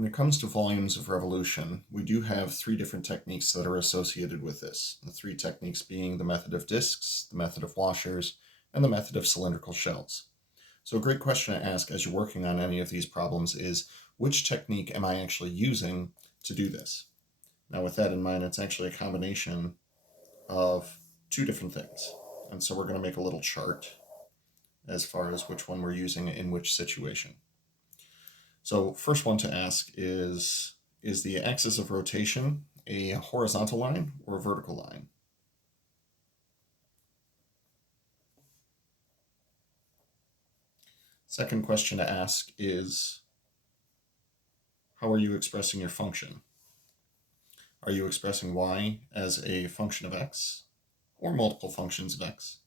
When it comes to volumes of revolution, we do have three different techniques that are associated with this. The three techniques being the method of disks, the method of washers, and the method of cylindrical shells. So a great question to ask as you're working on any of these problems is, which technique am I actually using to do this? Now with that in mind, it's actually a combination of two different things. And so we're going to make a little chart as far as which one we're using in which situation. So first one to ask is the axis of rotation a horizontal line or a vertical line? Second question to ask is, how are you expressing your function? Are you expressing y as a function of x, or multiple functions of x?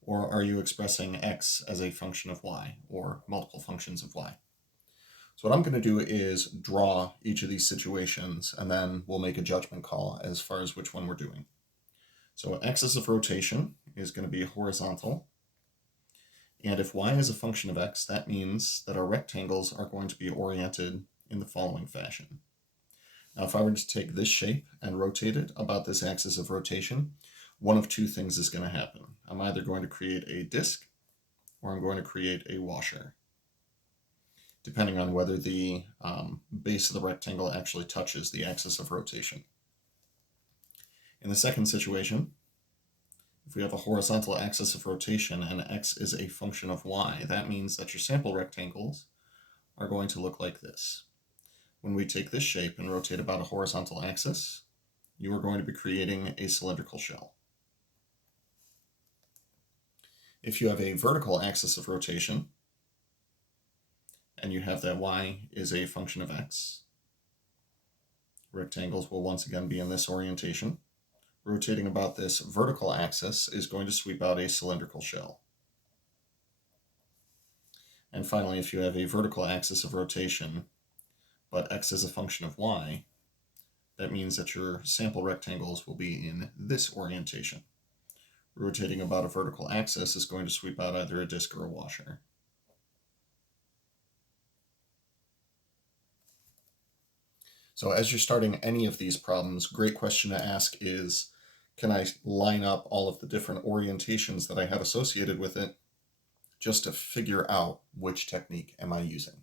Or are you expressing x as a function of y, or multiple functions of y? So what I'm going to do is draw each of these situations, and then we'll make a judgment call as far as which one we're doing. So axis of rotation is going to be horizontal. And if y is a function of x, that means that our rectangles are going to be oriented in the following fashion. Now, if I were to take this shape and rotate it about this axis of rotation, one of two things is going to happen. I'm either going to create a disk or I'm going to create a washer, depending on whether the base of the rectangle actually touches the axis of rotation. In the second situation, if we have a horizontal axis of rotation and x is a function of y, that means that your sample rectangles are going to look like this. When we take this shape and rotate about a horizontal axis, you are going to be creating a cylindrical shell. If you have a vertical axis of rotation, and you have that y is a function of x, rectangles will once again be in this orientation. Rotating about this vertical axis is going to sweep out a cylindrical shell. And finally, if you have a vertical axis of rotation, but x is a function of y, that means that your sample rectangles will be in this orientation. Rotating about a vertical axis is going to sweep out either a disk or a washer. So as you're starting any of these problems, great question to ask is, can I line up all of the different orientations that I have associated with it just to figure out which technique am I using?